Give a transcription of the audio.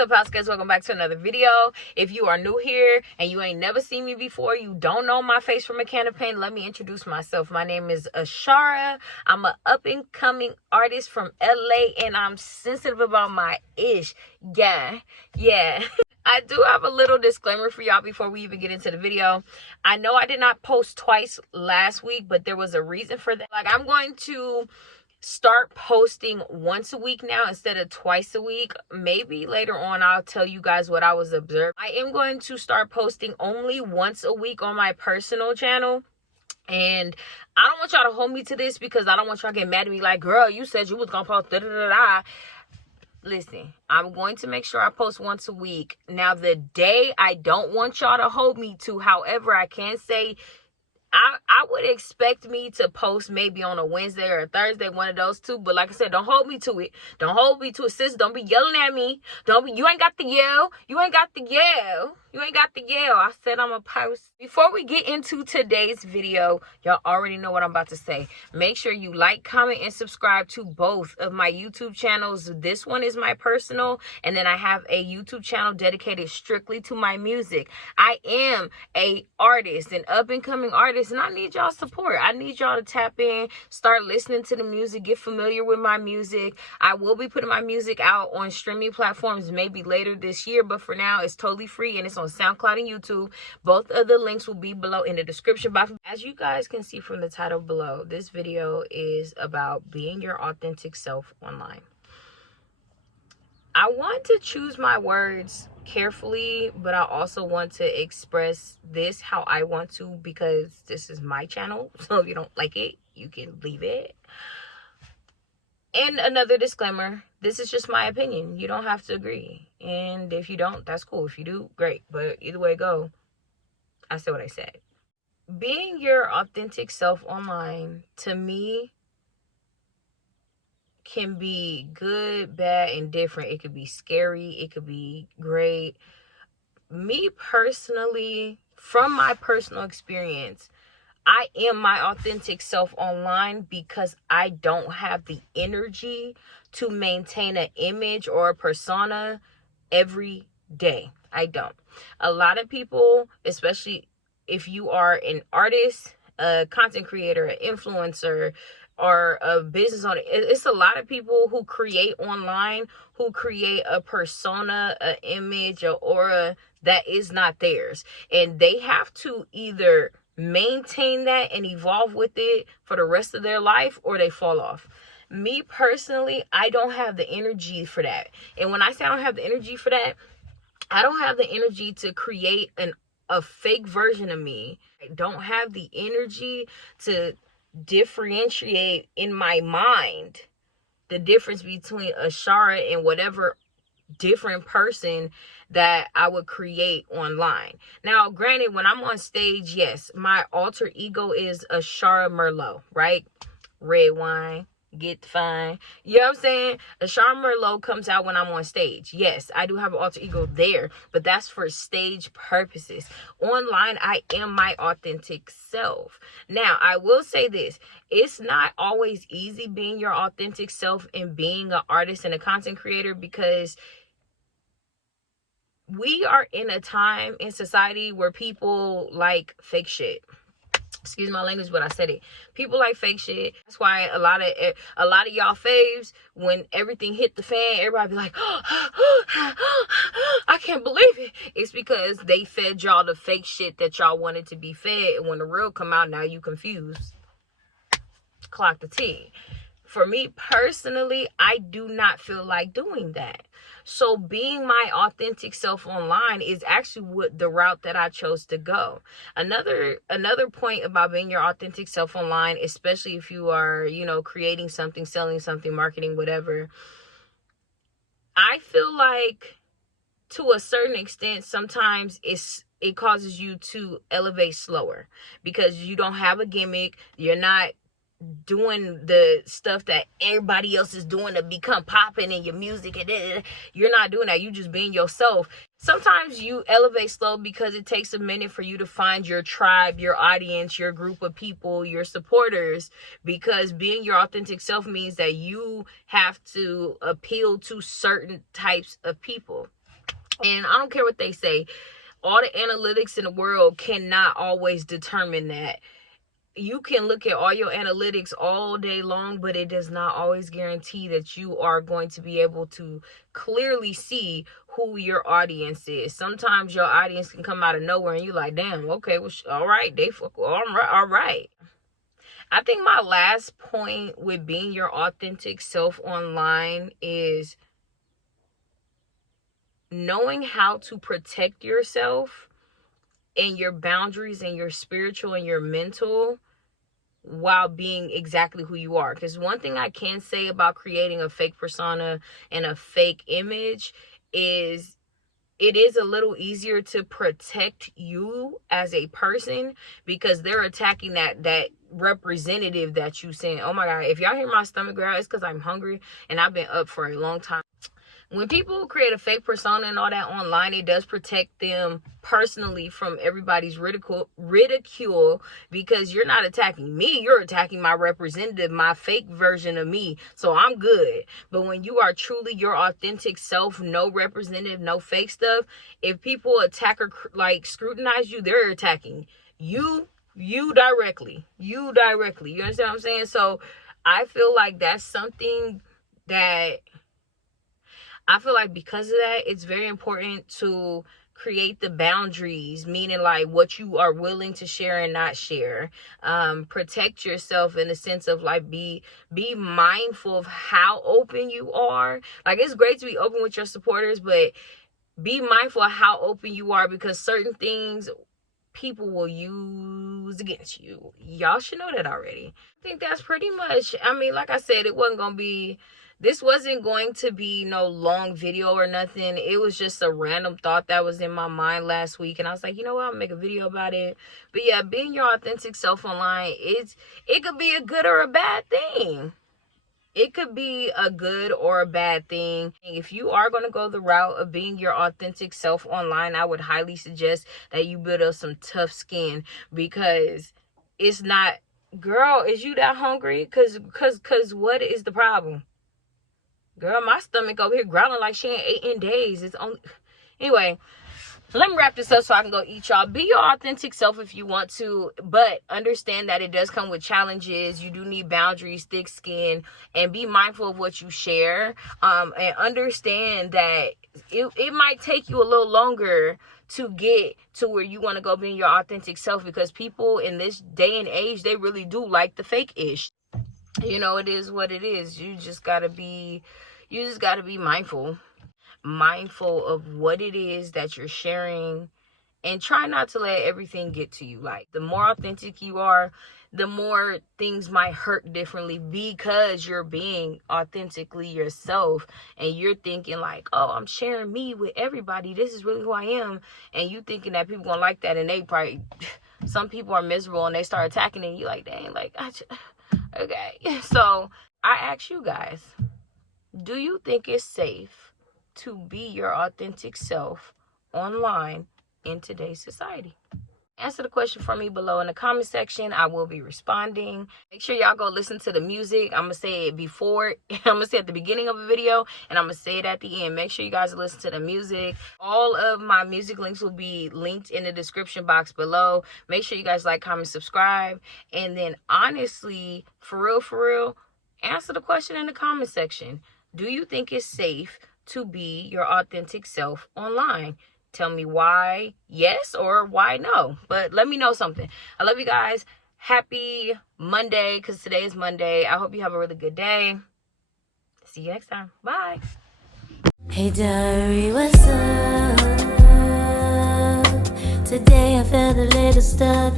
up, house guys? Welcome back to another video. If you are new here and you ain't never seen me before, you don't know my face from a can of paint, let me introduce myself. My name is Ashara. I'm an up-and-coming artist from LA, and I'm sensitive about my ish. Yeah. I do have a little disclaimer for y'all before we even get into the video. I know I did not post twice last week, but there was a reason for that. Like, I'm going to start posting once a week now instead of twice a week. Maybe later on I'll tell you guys what I was observing. I am going to start posting only once a week on my personal channel. And I don't want y'all to hold me to this because I don't want y'all to get mad at me like, girl, you said you was gonna post da-da-da-da. Listen, I'm going to make sure I post once a week. Now, the day I don't want y'all to hold me to, however, I can say I would expect me to post maybe on a Wednesday or a Thursday, one of those two. But like I said, don't hold me to it. Don't hold me to it, sis. Don't be yelling at me. You ain't got the yell. You ain't got the yell. You ain't got the yell. I said I'm a post. Before we get into today's video, y'all already know what I'm about to say. Make sure you like, comment, and subscribe to both of my YouTube channels. This one is my personal, and then I have a YouTube channel dedicated strictly to my music. I am a artist, an up-and-coming artist, and I need y'all support. I need y'all to tap in, start listening to the music, get familiar with my music. I will be putting my music out on streaming platforms maybe later this year, but for now, it's totally free, and it's on SoundCloud and YouTube. Both of the links will be below in the description box. As you guys can see from the title below, this video is about being your authentic self online. I want to choose my words carefully, but I also want to express this how I want to, because this is my channel. So if you don't like it, you can leave it. And another disclaimer, this is just my opinion. You don't have to agree. And if you don't, that's cool. If you do, great. But either way it go, I said what I said. Being your authentic self online, to me, can be good, bad, and different. It could be scary. It could be great. Me personally, from my personal experience, I am my authentic self online because I don't have the energy to maintain an image or a persona every day. I don't. A lot of people, especially if you are an artist, a content creator, an influencer, or a business owner, it's a lot of people who create online, who create a persona, an image, an aura that is not theirs. And they have to either maintain that and evolve with it for the rest of their life, or they fall off. Me personally, I don't have the energy for that. And when I say I don't have the energy for that, I don't have the energy to create a fake version of me. I don't have the energy to differentiate in my mind the difference between Ashara and whatever different person that I would create online. Now, granted, when I'm on stage, yes, my alter ego is Ashara Merlot, right? Red wine, get fine. You know what I'm saying? Ashara Merlot comes out when I'm on stage. Yes, I do have an alter ego there, but that's for stage purposes. Online, I am my authentic self. Now, I will say this. It's not always easy being your authentic self and being an artist and a content creator, because we are in a time in society where people like fake shit. Excuse my language, but I said it. People like fake shit. That's why a lot of y'all faves, when everything hit the fan, everybody be like, I can't believe it. It's because they fed y'all the fake shit that y'all wanted to be fed, and when the real come out, now you confused. Clock the T. For me personally, I do not feel like doing that. So being my authentic self online is actually the route that I chose to go. Another point about being your authentic self online, especially if you are, creating something, selling something, marketing, whatever, I feel like to a certain extent, sometimes it causes you to elevate slower because you don't have a gimmick. You're not doing the stuff that everybody else is doing to become popping in your music, and you're not doing that. You just being yourself. Sometimes you elevate slow because it takes a minute for you to find your tribe, your audience, your group of people, your supporters, because being your authentic self means that you have to appeal to certain types of people. And I don't care what they say. All the analytics in the world cannot always determine that. You can look at all your analytics all day long, but it does not always guarantee that you are going to be able to clearly see who your audience is. Sometimes your audience can come out of nowhere and you're like, damn, okay, well, all right, all right. I think my last point with being your authentic self online is knowing how to protect yourself and your boundaries and your spiritual and your mental while being exactly who you are. Because one thing I can say about creating a fake persona and a fake image is it is a little easier to protect you as a person because they're attacking that representative that you sent. Oh my God, if y'all hear my stomach growl, it's because I'm hungry and I've been up for a long time. When people create a fake persona and all that online, it does protect them personally from everybody's ridicule because you're not attacking me. You're attacking my representative, my fake version of me. So I'm good. But when you are truly your authentic self, no representative, no fake stuff, if people attack or like scrutinize you, they're attacking you directly. You understand what I'm saying? So I feel like that's something that I feel like because of that, it's very important to create the boundaries, meaning like what you are willing to share and not share. Protect yourself in the sense of like be mindful of how open you are. Like it's great to be open with your supporters, but be mindful of how open you are because certain things people will use against you. Y'all should know that already. I think that's pretty much, I mean, like I said, this wasn't going to be no long video or nothing. It was just a random thought that was in my mind last week. And I was like, you know what? I'll make a video about it. But yeah, being your authentic self online, it could be a good or a bad thing. It could be a good or a bad thing. If you are going to go the route of being your authentic self online, I would highly suggest that you build up some tough skin because it's not, girl, is you that hungry? Cause what is the problem? Girl, my stomach over here growling like she ain't ate in days. It's only... Anyway, let me wrap this up so I can go eat, y'all. Be your authentic self if you want to, but understand that it does come with challenges. You do need boundaries, thick skin, and be mindful of what you share. And understand that it might take you a little longer to get to where you want to go being your authentic self because people in this day and age, they really do like the fake-ish. You know, it is what it is. You just gotta be mindful of what it is that you're sharing and try not to let everything get to you. Like the more authentic you are, the more things might hurt differently because you're being authentically yourself and you're thinking like, oh, I'm sharing me with everybody. This is really who I am. And you thinking that people gonna like that and they probably, some people are miserable and they start attacking and you like, dang, like, okay. So I ask you guys, do you think it's safe to be your authentic self online in today's society? Answer the question for me below in the comment section. I will be responding. Make sure y'all go listen to the music. I'm going to say it before. I'm going to say it at the beginning of a video. And I'm going to say it at the end. Make sure you guys listen to the music. All of my music links will be linked in the description box below. Make sure you guys like, comment, subscribe. And then honestly, for real, answer the question in the comment section. Do you think it's safe to be your authentic self online? Tell me why yes or why no. But let me know something. I love you guys. Happy Monday, because today is Monday. I hope you have a really good day. See you next time. Bye. Hey diary, what's up? Today I felt a little stuck.